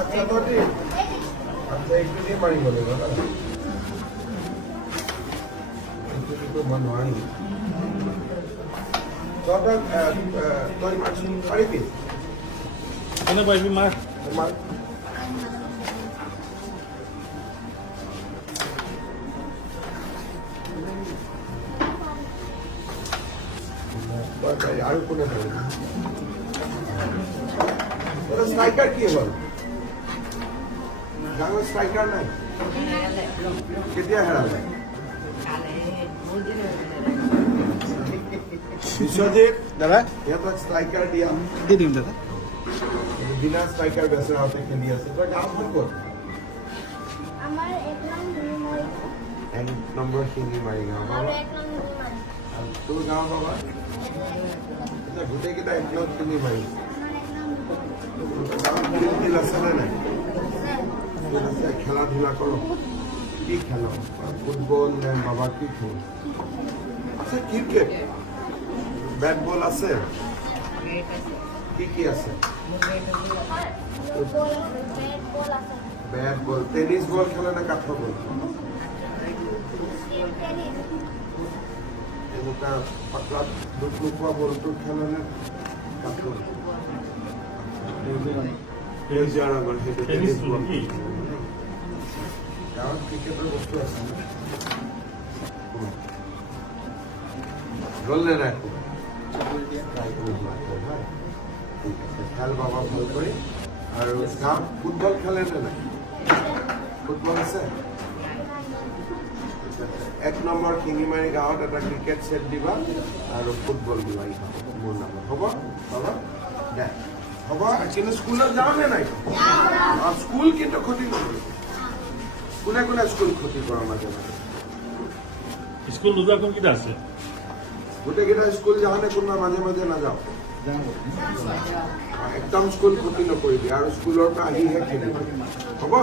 আচ্ছা তোটি আচ্ছা একটু দিয়ে মারি বলে দাদা একটু তো মন হয় তোটা তোর মাছি পারিবি কেন পাইবি মার মার আর কোনে পারি তোর স্ট্রাইকার কি বল গাঙ্গ স্ট্রাইকার নাই কেতিয়া হেরালে বিশ্বজিৎ দাদা ইয়াত স্ট্রাইকার দিয়া দি দিম দাদা বিনা স্ট্রাইকার বেসের হাতে খেলি আছে তোর গাঁও কোন কোন আমার এক নম্বর হিন্দি মারি গাঁও বাবা তোর গাঁও বাবা আচ্ছা গোটেই কেইটা এক নম্বর হিন্দি মাৰি দিল আছে নে নাই খেলা ধূলা করো কি খেলো ফুটবল নে বাবা কি খেলো আচ্ছা ক্রিকেট ব্যাট বল আছে কি আছে ব্যাট বল টেনিস বল খেলে না কাঠৰ বল এনেকুৱা পাতলা দুখ নোপোৱা বলটো খেলে নে কাঠৰ সেউজীয়া ৰঙৰ সেইটো টেনিছ বল গাঁৱত ক্ৰিকেটৰ বস্তু আছে হ'ল নে নাই খেল বাবা ভাল কৰি আৰু গাঁৱত ফুটবল খেলে নে নাই ফুটবল আছে এক নম্বৰ শিঙিমাৰী গাঁৱত এটা ক্ৰিকেট ছেট দিবা আৰু ফুটবল দিবা মোৰ নামত হ'ব বাবা দে হ'ব কিন্তু স্কুলত যাওঁ নে নাই স্কুল কিন্তু ক্ষতি নকৰিব কোনে কোনে স্কুল ক্ষতি কৰা মাজে মাজে স্কুল নোযোৱা কোনকেইটা আছে গোটেইকেইটা স্কুল যাওঁ নে কোনোবা মাজে মাজে নাযাওঁ একদম স্কুল ক্ষতি নকৰিবি আৰু স্কুলৰ পৰা আহিহে খেলিবি হ'ব